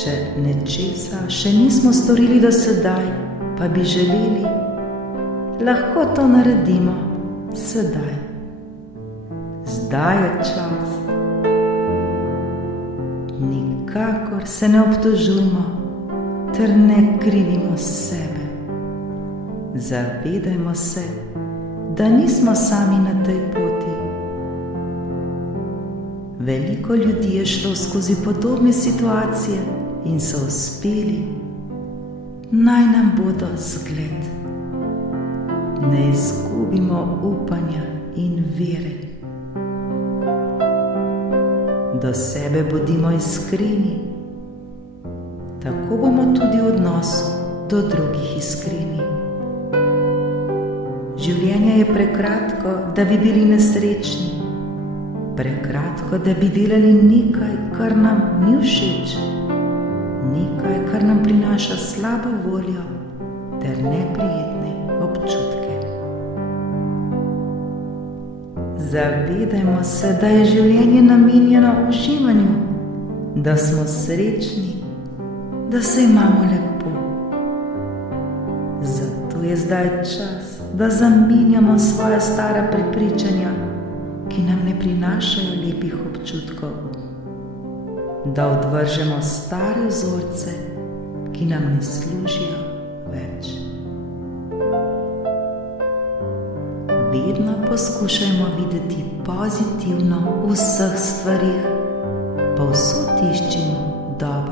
Če nečesa še nismo storili do sedaj, pa bi želeli, lahko to naredimo sedaj. Zdaj je čas. Nikakor se ne obtožujmo ter ne krivimo sebe. Zavedajmo se, da nismo sami na tej poti. Veliko ljudi je šlo skozi podobne situacije in so uspeli. Naj nam bodo zgled. Ne izgubimo upanja in vere. Do sebe bodimo iskreni, tako bomo tudi v odnosu do drugih iskreni. Življenje je prekratko, da bi bili nesrečni, prekratko, da bi delali nekaj, kar nam ni všeč, nekaj, kar nam prinaša slabo voljo ter neprijetne občutke. Zavedajmo se, da je življenje namenjeno uživanju, da smo srečni, da se imamo lepo. Zato je zdaj čas, da zamenjamo svoja stara prepričanja, ki nam ne prinašajo lepih občutkov, da odvržemo stare vzorce, ki nam ne služijo več. Vedno poskušajmo videti pozitivno v vseh stvarih, povsod iščimo dobro.